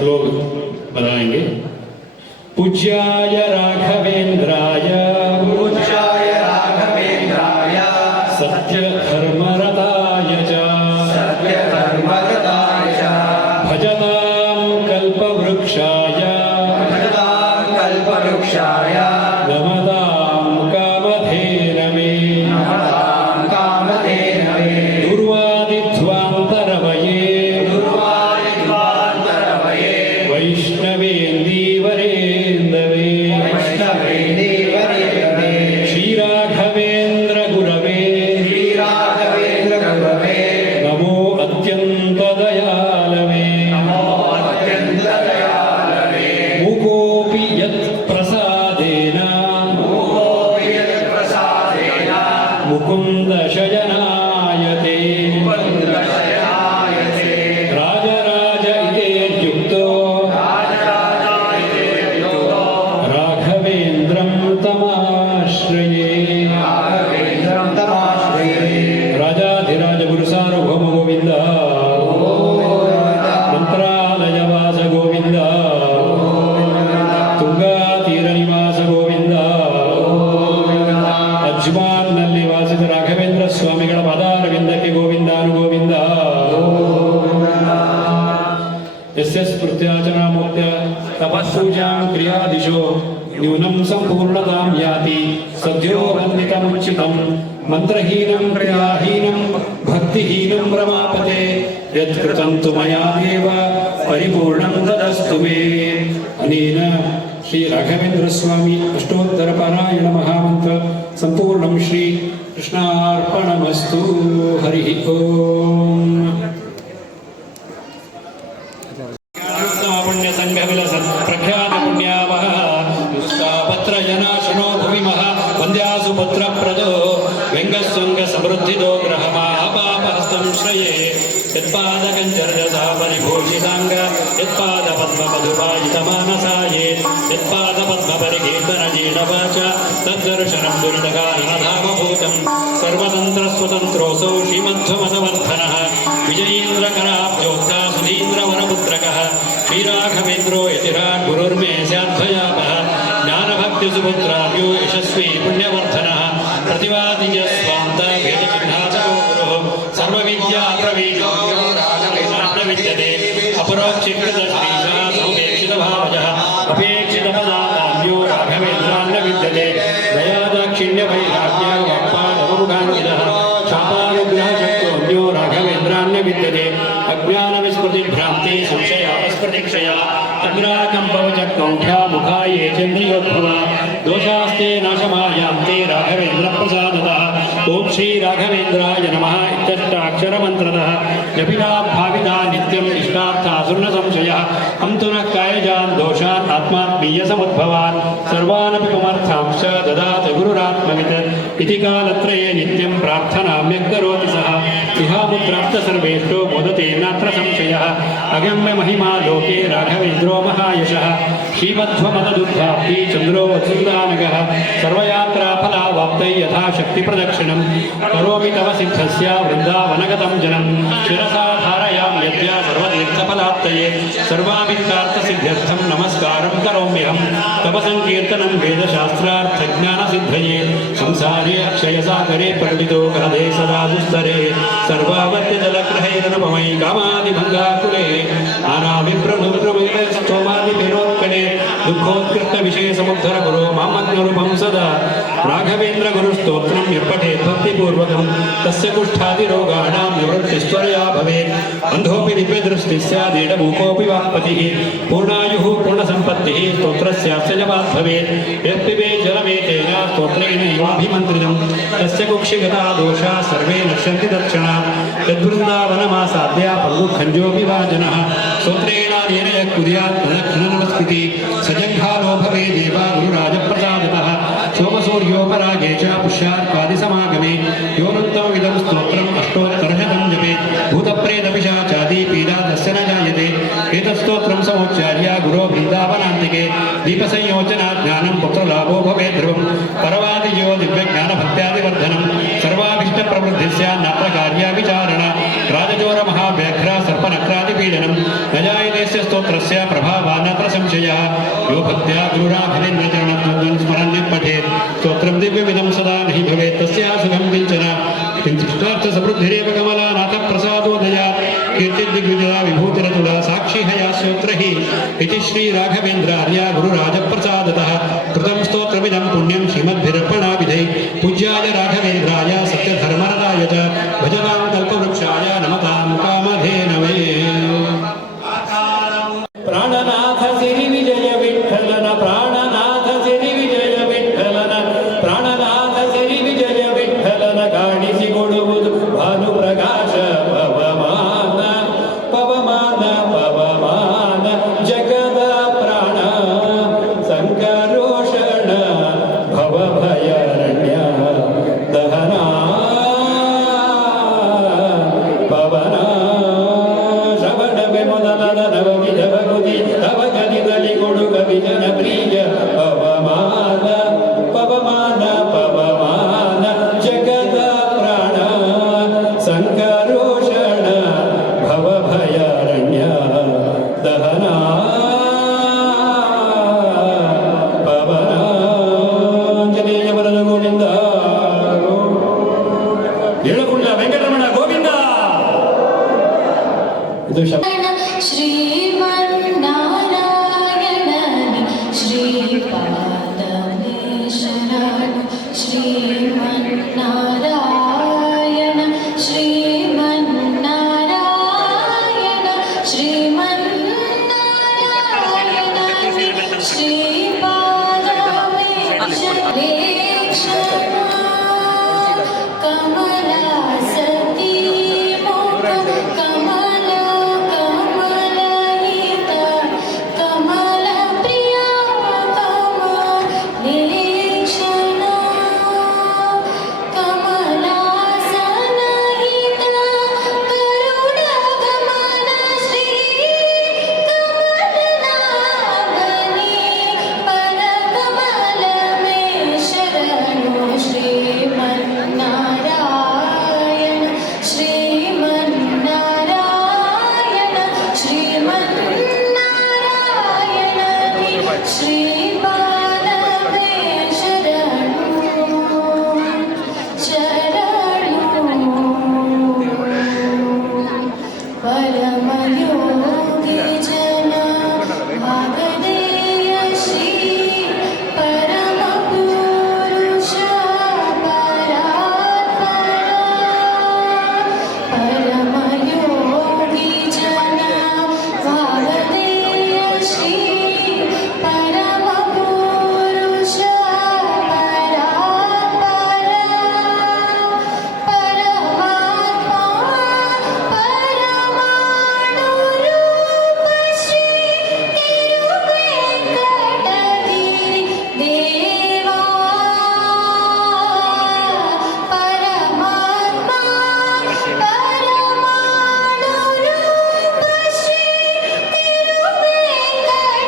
सब लोग बताएंगे। पूज्याय राघवेंद्राय पूज्याय राघवेन्द्राय सत्य धर्मरताय च सत्यधर्मरताय च भजतां कल्पवृक्षाय भजतां कल्पवृक्षाय नमतां कामधेनवे नमतां कामधेनवे दुर्वादिध्वान्तरवये दुर्वादिध्वान्तरवये वैष्णवेन्दीवरेन्दवे वैष्णवे देवदेवे श्रीराघवेन्द्र गुरवे श्रीराघवेन्द्रगुरवे नमो अत्यन्तदयालवे नमो अत्यन्तदयालवे मुकोऽपि यत्प्रसादेन मुकोऽपि यत्प्रसादेन मुकुन्दशयनायते मुकुन्दशयनायते राजराज इतेर्युक्तो राजराजायतेर्यो राघवेन्द्रं तमाश्रये राघवेन्द्रं तमाश्रये राजाधिराज गुरुसार्वभौम गोविन्द मंत्रालयवास गोविन्द ತುಂಗಾತೀರನಿವಾಸ ಗೋವಿಂದ ಅಜ್ಮಾನ್ನಲ್ಲಿ ವಾಸಿತ ರಾಘವೇಂದ್ರ ಸ್ವಾಮಿಗಳ ಪದಾರವಿಂದಕ್ಕೆ ಗೋವಿಂದಾನು ಗೋವಿಂದ ಯಸ್ಯ ಸ್ಮೃತ್ಯಾಚನಾ ಮುಕ್ತ್ಯ ತಪಸ್ಸೂಜಾಂ ಕ್ರಿಯಾದಿಶೋ ನ್ಯೂನಂ ಸಂಪೂರ್ಣತಾಂ ಯಾತಿ ಸದ್ಯೋ ವಂದಿತಮುಚಿತಂ ಮಂತ್ರಹೀನಂ ಕ್ರಿಯಾಹೀನಂ ಭಕ್ತಿಹೀನಂ ರಮಾಪತೆ ಯತ್ಕೃತಂ ತು ಮಯಾ ದೇವ ಪರಿಪೂರ್ಣಂ ತದಸ್ತು ಮೇ ಅನೇನ ಶ್ರೀ ರಾಘವೇಂದ್ರ ಸ್ವಾಮಿ ಅಷ್ಟೋತ್ತರ ಪಾರಾಯಣ ಮಹಾಮಂತ್ರ ಸಂಪೂರ್ಣಂ ಶ್ರೀ ಕೃಷ್ಣಾರ್ಪಣಮಸ್ತು ಹರಿ ಓಂ पुण्य संघ विलस प्रख्यात पुण्यावह पत्र जनाशनो भूमि महा वंद्यासु पुत्र प्रदो व्यंगस्वंग समृद्धिदो ग्रह महापापहस्तं श्रये यत्पाद कंचर्जसा परिभूषितांग यत्पाद पद्म मधुपायित मानसाये यत्पाद पद्म परिकीर्तन जीणवाच तद्दर्शनं दुरितकारणधामभूतं सर्वतंत्र स्वतंत्रोऽसौ श्रीमध्वमदवर्धनः विजयीन्द्रकराब्जोक्ता सुधीन्द्रवरपुत्रकः श्रीराघवेन्द्रो यतिराट् गुरुर्मे स्याद्भयापः ज्ञानभक्तिसुपुत्राभ्यो यशस्वी पुण्यवर्धनः प्रतिवादिज स्वान्त भेदचिह्नासको गुरुः सर्वविद्या प्रवीणो विद्यते अपरोक्षीकृत श्रीशा समुपेक्षितभावजः अपेक्षितपदाताभ्यो राघवेन्द्रान्न विद्यते दयादाक्षिण्यवैराग्य वाक्पादवमुखाङ्गिनः शापानुग्रहशक्रोऽन्यो राघवेन्द्रान्न विद्यते अज्ञानविस्मृतिभ्रान्ति संशयास्मृतिक्षया अग्राकम्पवचकौढ्या मुखा ये चन्द्रियोद्भवा दोषास्ते नाशमायान्ते राघवेन्द्रप्रसादतः ॐ श्रीराघवेन्द्राय नमः इत्यष्टाक्षरमन्त्रतः जपिता भाविता नित्यम् इष्टार्थासुर्नसंशयः हन्तु नः कायजान् दोषान् आत्मात्मीयसमुद्भवान् सर्वानपि पुमर्थांश्च ददाति गुरुरात्मवित् इति कालत्रये नित्यं प्रार्थनाम्यः करोति सः इहामुत्राप्त सर्वेष्टो मोदते नात्र संशयः अगम्य महिमा लोके राघवेन्द्रो महायशः श्रीमध्वमदुद्धाप्ति चन्द्रो वसुन्दानगः सर्वयात्राफलावाप्तै यथा शक्तिप्रदक्षिणं करोमि तव सिद्धस्य वृन्दावनगतं जनं शिरसा धारयामि यद्या सर्वतीर्थफलाप्तये सर्वाभिष्टार्थसिद्ध्यर्थं नमस्कारं करोम्यहं तव सङ्कीर्तनं वेदशास्त्रार्थज्ञानसिद्धये संसारे अक्षयसागरे पण्डितो गाधे सदा दुस्तरे सर्वावर्त्यजलग्रहैरनुपमै कामादिभङ्गाकुले नानाविप्रभुत्रविस्तोमादिविनोत्कणे दुःखोत्कृष्टविषयसमुद्धर गुरो मामज्ञरूपं सदा राघवेन्द्र गुरुस्तोत्रं यपठेत् भक्तिपूर्वकं तस्य कुष्ठादिरोगाणां निवृत्तिस्त्वरया भवेत् अन्धोऽपि दिव्यदृष्टिः स्यादेडमूकोऽपि वाक्पतिः पूर्णायुः पूर्णसम्पत्तिः स्तोत्रस्यास्य जपात् भवेत् यत्पिबेत् जलमेतेन स्तोत्रेणैवाभिमन्त्रितं तस्य कुक्षिगता दोषाः सर्वे नश्यन्ति तत्क्षणात् यद्वृन्दावनमासाद्य पल्लुखञ्जोऽपि वा जनः स्तोत्रेणानेन यः कुर्यात् नमस्कृति सजङ्घालो भवेदेव गुरुराजप्रसादतः सोमसूर्योपरागे च पुष्यात्पादिसमागमे योऽनन्तममिदं स्तोत्रम् अष्टोत्तरशतं जपेत् भूतप्रेतपिशाचादि पीडा तस्य न जायते एतत्स्तोत्रं समुच्चार्य गुरो वृन्दावनान्तिके दीपसंयोजनात् ज्ञानं पुत्रलाभो भवेत् ध्रुवं परवादियो दिव्यज्ञानभक्त्यादिवर्धनं सर्वाभीष्टप्रवृद्धिः स्यात् नात्र कार्याविचारण राजचोरमहाव्याघ्र सर्पनक्रादिपीडनं न जायते स्तोत्रस्य सर्वमिदं पुण्यं श्रीमद्भिरर्पणाभिधे पूज्याय राघवेन्द्राय सत्यधर्मरताय च भजतां कल्पवृक्षाय नमतां कामधेनवे प्राणनाथ सिरि विजय विठ्ठलन प्राणनाथ सिरि विजय विठ्ठलन प्राणनाथ सिरि विजय विठ्ठलन ಕಾಣಿಸಿಕೊಡುವುದು ಭಾನುಪ್ರಕಾಶ ಪವಮಾನ ಪವಮಾನ ಪವಮಾನ ಜಗದ ಪ್ರಾಣ ಸಂಕರೋಷಣ ಭವಭಯಾರಣ್ಯ ದಹನ ಪವನ ಶ್ರವಣವೇ ಮೊದಲಾದ ನವವಿಧ ಭಗುತಿ ತವ ಗದಿದಲ್ಲಿ ಕೊಡು ಕವಿಜನ ಪ್ರಿಯ ಪವಮಾನ ಪವಮಾನ ಪವಮಾನ ಜಗದ ಪ್ರಾಣ ಸಂಕರೋಷಣ ಭವಭಯಾರಣ್ಯ ದಹನ ಪವನ ಆಂಜನೇಯ ವರದ ಗೋವಿಂದ ಏಳುಕೊಂಡ ವೆಂಕಟರಮಣ ಗೋವಿಂದ ಇದು श्रीमन्नारायणनि श्रीपादमे शरणु श्रीमन्नारायण श्रीमन्नारायण श्रीमन्नारायण श्रीपादमे शरणु कमला सती मुख कमला कमलहित कमल प्रिया कमलेशन कमलासनहित गरुडगमन श्री कमलनाभनि परकमलमे शरणु श्रीमन्नारायण श्रीमन्नारायण श्रीमन्नारायण श्रीपादमे शरणु परमयोगी जन भागदेय श्री परम पुरुष परमयोगी जन भागदेय श्री परम पुरुष परमात्मा परमाणु रूप श्री तिरुवेंकटगिरि देवा परमात्मा परमाणु रूप श्री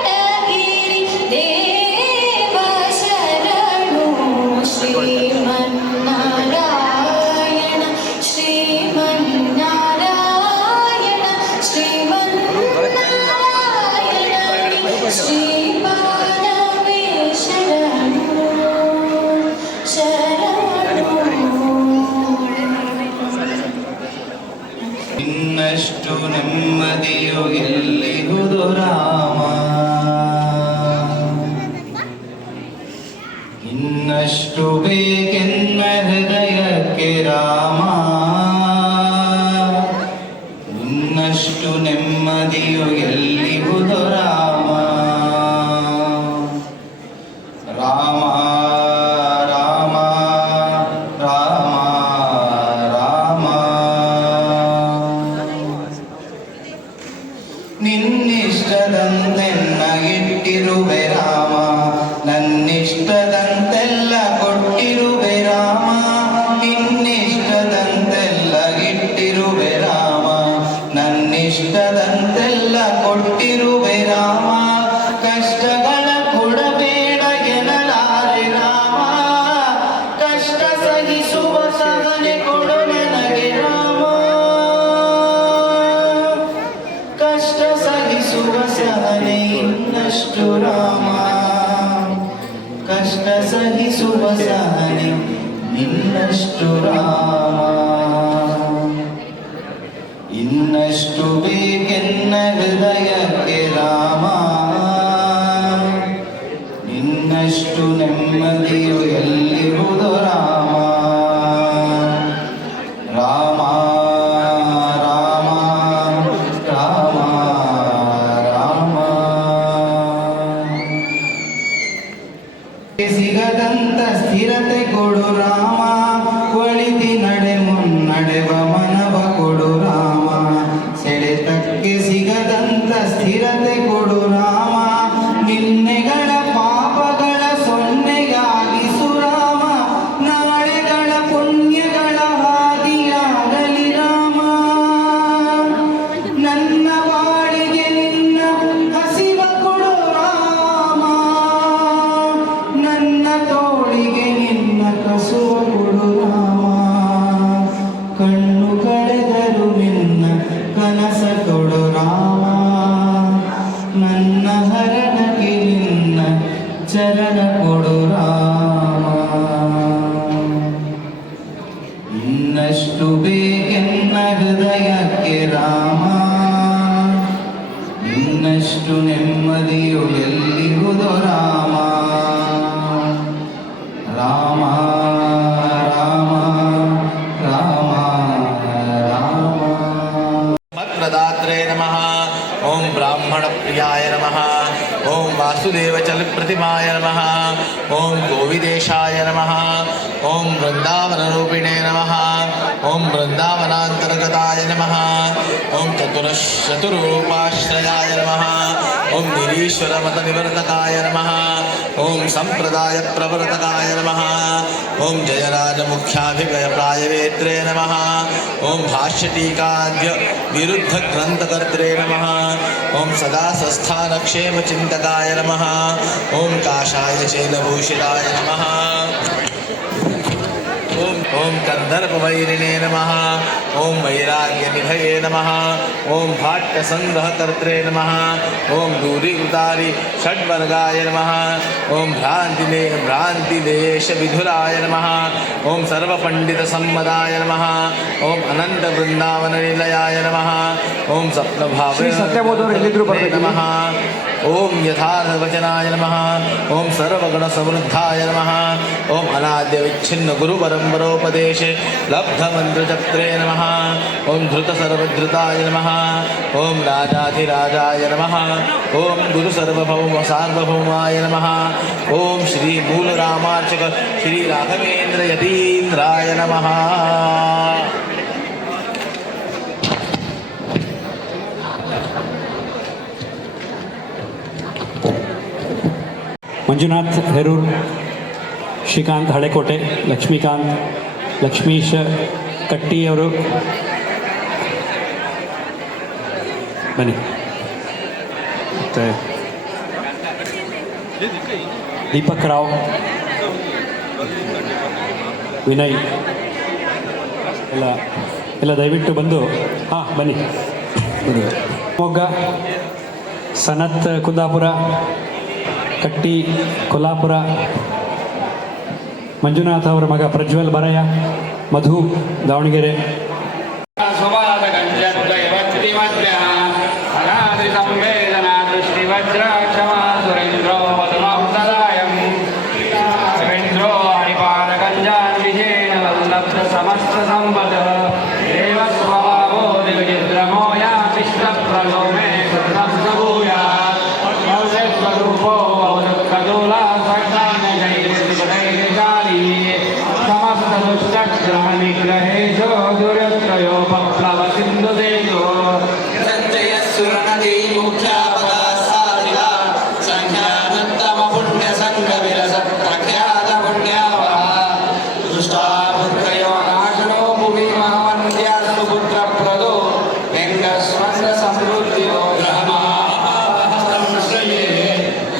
तिरुवेंकटगिरि देवा शरणु श्रीमन्नारायण श्रीमन्नारायण श्रीमन्नारायण श्रीपादमे शरणु ಇನ್ನಷ್ಟು ನೆಮ್ಮದಿಯು ಎಲ್ಲಿಹುದು ರಾಮ ಇನ್ನಷ್ಟು ಬೇಕೆನ್ನ ಹೃದಯಕ್ಕೆ ರಾಮ ಇನ್ನಷ್ಟು ನೆಮ್ಮದಿಯು ಎಲ್ಲಿಹುದು ರಾಮ ರಾಮ ರಾಮ ರಾಮ ರಾಮ ನಿನ್ನಿಷ್ಟದಂತೆನ್ನ ಇಟ್ಟಿರುವೆ ರಾಮ ನನ್ನಿಷ್ಟದಂತೆಲ್ಲ ಕೊಟ್ಟಿರುವೆ ರಾಮ ನಿನ್ನಿಷ್ಟದಂತೆಲ್ಲ ಇಟ್ಟಿರುವೆ ರಾಮ ನನ್ನಿಷ್ಟದಂತೆಲ್ಲ ಕೊಟ್ಟಿರುವೆ ರಾಮ ಕಷ್ಟಗಳ ಕೊಡಬೇಡ ಎನ್ನಲಾರೆ ರಾಮ ಕಷ್ಟ ಸಹಿಸುವ ಸಹನೆ ಕೊಡು ನನಗೆ ರಾಮ ಕಷ್ಟ ಸಹಿಸುವ ಸಹನೆ ಇನ್ನಷ್ಟು ರಾಮ ಕಷ್ಟ ಸಹಿಸುವ ಸಹನೆ ನಿನ್ನಷ್ಟು ರಾಮ ಇನ್ನಷ್ಟು ಬೇಕೆನ್ನ ಹೃದಯಕ್ಕೆ ರಾಮ ನಿನ್ನಷ್ಟು ನೆಮ್ಮದಿ ಸಿಗದಂತ ಸ್ಥಿರತೆ ಕೊಡು ರಾಮ ಒಳಿತಿ ನಡೆ ಮುನ್ನಡೆವ ಮನವ ಕೊಡು ರಾಮ ಸೆಳೆತಕ್ಕೆ ಸಿಗದಂತ ಸ್ಥಿರತೆ ಕೊಡು ರಾಮ ನಿನ್ನೆಗಳ ಪಾಪಗಳ ಸೊನ್ನೆಗಾಗಿಸು ರಾಮ ನಾಳೆಗಳ ಪುಣ್ಯಗಳ ಹಾದಿಯಾಗಲಿ ರಾಮ ನನ್ನ ಬಾಳಿಗೆ ನಿನ್ನ ಹಸಿವ ಕೊಡು ರಾಮ ನನ್ನ ತೋಳಿಗೆ ನಿನ್ನ ಕಸುವ ಕೊಡು ರಾಮ ಕಣ್ಣು ಕಳೆದರು ನಿನ್ನ ಕನಸ ಕೊಡು ರಾಮ ನನ್ನ ಹರಣಕ್ಕೆ ನಿನ್ನ ಚರಣ ಕೊಡು ರಾಮ ಇನ್ನಷ್ಟು ಬೇಕೆನ್ನ ಹೃದಯಕ್ಕೆ ರಾಮ ಇನ್ನಷ್ಟು ನೆಮ್ಮದಿಯು ಎಲ್ಲಿರುವುದು ರಾಮ ರಾಮ ರಾಮ ರಾಮ ರಾಮ ಮತ್ಪ್ರದಾತ್ರೆ ನಮಃ ಓಂ ಬ್ರಾಹ್ಮಣ ಪ್ರಿಯಾಯ ನಮಃ ಓಂ ವಾಸುದೇವ ಚಲ ಪ್ರತಿಮಾಯ ನಮಃ ಓಂ ಗೋವಿದೇಶಾಯ ನಮಃ ಓಂ ವೃಂದಾವನ ರೂಪಿಣೇ ನಮಃ ಓಂ ವೃಂದಾವನಾಂತರ್ಗತಾಯ ನಮಃ ಓಂ ಚತುರೂಪಾಶ್ರಯಾಯ ನಮಃ ಓಂ ನಿರೀಶ್ವರ ಮತ ನಿವರ್ತಕಾಯ ನಮಃ ಓಂ ಸಂಪ್ರದಾಯ ಪ್ರವರ್ತಕಾಯ ನಮಃ ಓಂ ಜಯರಾಜ ಮುಖ್ಯಾಭಿಗಯ ಪ್ರಾಯವೇತ್ರೇ ನಮಃ ಓಂ ಭಾಷ್ಯ ಟೀಕಾದ್ಯ ವಿರುದ್ಧ ಗ್ರಂಥಕರ್ತ್ರೇ ನಮಃ ಓಂ ಸದಾ ಸಂಸ್ಥಾನ ಕ್ಷೇಮ ಚಿಂತಕಾಯ ನಮಃ ಓಂ ಕಾಷಾಯ ಶೈಲಭೂಷಿತಾಯ ನಮಃ ಓಂ ಕಂದರ್ಪವೈರಿಣೇ ನಮಃ ಓಂ ವೈರಾಗ್ಯನಿಧಯೇ ನಮಃ ಓಂ ಭಾಟ್ಯಸಂಗ್ರಹಕರ್ತ್ರೇ ನಮಃ ಓಂ ದೂರೀಕೃತಾರಿ ಷಡ್ವರ್ಗಾಯ ನಮಃ ಓಂ ಭ್ರಾಂತಿದೇಶವಿಧುರಾಯ ನಮಃ ಓಂ ಸರ್ವಪಂಡಿತಸಮ್ಮದಾಯ ನಮಃ ಓಂ ಅನಂತವೃಂದಾವನನಿಲಯಾಯ ನಮಃ ಓಂ ಸಪ್ತಭಾವೇ ನಮಃ ಓಂ ಯಥಾರ್ಥವಚನಾಯ ನಮಃ ಓಂ ಸರ್ವಗುಣಸಮೃದ್ಧಾಯ ನಮಃ ಓಂ ಅನಾದ್ಯ ವಿಚ್ಛಿನ್ನ ಗುರುಪರಂಪರೋಪದೇಶೆ ಲಬ್ಧಮಂತ್ರಚಕ್ರೇ ನಮಃ ಓಂ ಧೃತಸರ್ವಧೃತಾಯ ನಮಃ ಓಂ ರಾಜಾಧಿರಾಜಾಯ ನಮಃ ಓಂ ಗುರುಸರ್ವಭೌಮಾಯ ನಮಃ ಓಂ ಶ್ರೀ ಮೂಲರಾಮಾರ್ಚಕ ಶ್ರೀ ರಾಘವೇಂದ್ರ ಯತೀಂದ್ರಾಯ ನಮಃ ಮಂಜುನಾಥ್ ಹೆರೂರ್, ಶ್ರೀಕಾಂತ್ ಹಳೆಕೋಟೆ, ಲಕ್ಷ್ಮೀಕಾಂತ್, ಲಕ್ಷ್ಮೀಶ ಕಟ್ಟಿಯವರು ಬನ್ನಿ. ಮತ್ತು ದೀಪಕ್ ರಾವ್, ವಿನಯ್ ಎಲ್ಲ ದಯವಿಟ್ಟು ಬಂದು ಬನ್ನಿ. ಮೊಗ್ಗ, ಸನತ್ ಕುಂದಾಪುರ, ಕಟ್ಟಿ ಕೊಲ್ಲಾಪುರ, ಮಂಜುನಾಥ್ ಅವರ ಮಗ ಪ್ರಜ್ವಲ್ ಬರಯ, ಮಧು ದಾವಣಗೆರೆ. ಸಮಸ್ತ ಸಂಪದ ದೇವ ಸ್ವಭಾವೋ ದಿವ್ಯದ್ರಮೋಯ ವಿಷ್ಣ ಪ್ರಲೋಮೆ ಭೂಯ ಸ್ವರೂಪೋ ಕದೋಲ ಸಮಸ್ತ ದುಷ್ಟಗ್ರಹ ನಿಗ್ರಹೇಶೋ ದುರತ್ರಯೋ ಪಪ್ಲವ ಸಿಂಧು ದೇಶೋ ಸಂಜಯ ಸುರಣದಿ ಮುಖ್ಯಾಪದ ಸಾಧಿತ ಸಂಖ್ಯಾನಂತಮ ಪುಣ್ಯ ಸಂಘ ವಿರಸ ಪ್ರಖ್ಯಾತ ಪುಣ್ಯಾವಹ ದುಷ್ಟಾಮುಖಯೋ ನಾಶನೋ ಭೂಮಿ ಮಹಾವಂದ್ಯ ಸುಪುತ್ರ ಪ್ರದೋ ವ್ಯಂಗಸ್ವಂದ ಸಮೃದ್ಧಿಯೋ ಗ್ರಹಮ ಸಂಶ್ರಯೇ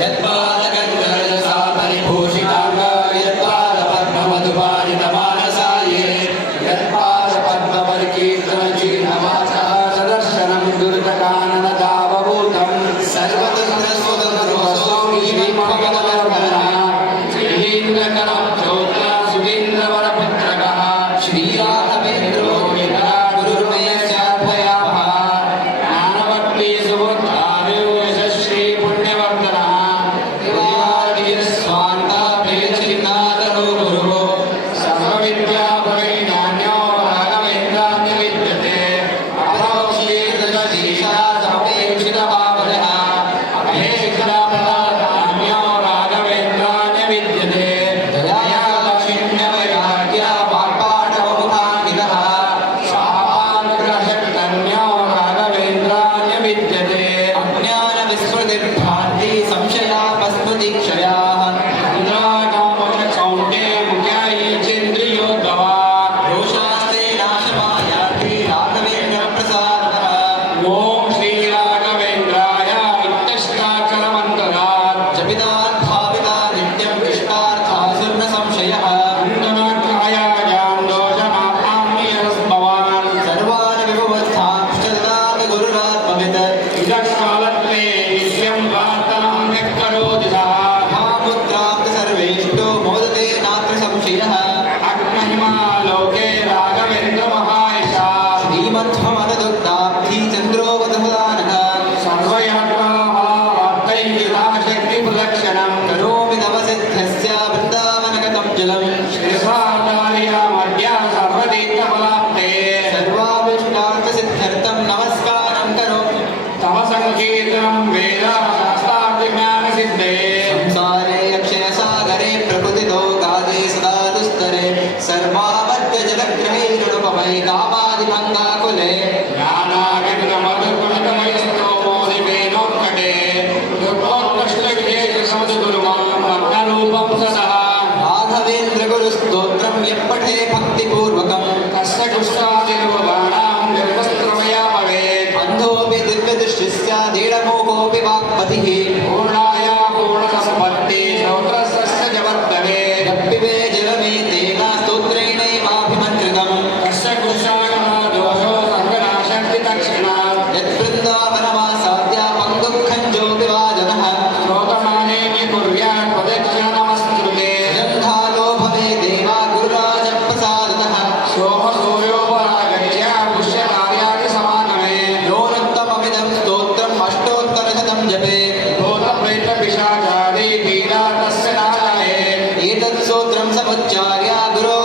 ಯತ್ಪಾದಗಂಗರ ಸಾ ಪರಿಭೂಷಿತಾಂಗ ಯತ್ಪಾದ ಪದ್ಮ ಮಧುಪಾಲಿತ ಮಾನಸಾಯೇ ಯತ್ಪಾದ ಪದ್ಮ ಪರಿಕೀರ್ತನ ಚೀರ್ಣ ವಾಚ ಸದರ್ಶನಂ ದುರ್ಗಕಾನನ ದಾವಭೂತಂ यपठे भक्तिपूर्वकं तस्य कुष्ठादिर्वबाणां निर्वस्त्रमयामवे अन्धोऽपि दिव्यदृष्टिः स्यादीडमूकोऽपि वाक्पतिः पूर्णाया पूर्णसम्पत्ति श्रोत्रस्य च वर्तते यप्पिबे जलमेतेन स्तोत्रेणैवाभिमन्त्रितम् तस्य कुष्ठागमो दोषो सर्वनाशन्ति तत्क्षणात् यत्वृन्दावनमासाद्य पङ्गुःखञ्जोऽपि वाजनः श्रोतमाने कुर्यात् प्रदक्षिणमस्तुते गन्धालो भवे देवा गुरुराजप्रसादतः सोमसूर्योपरागत्य पुष्यकार्यादि समागमे योनुत्तममिदं स्तोत्रम् अष्टोत्तरशतं जपे भूतप्रेतपिशाचादि पीडा तस्य नाशये एतत् स्तोत्रं समुच्चार्य गुरो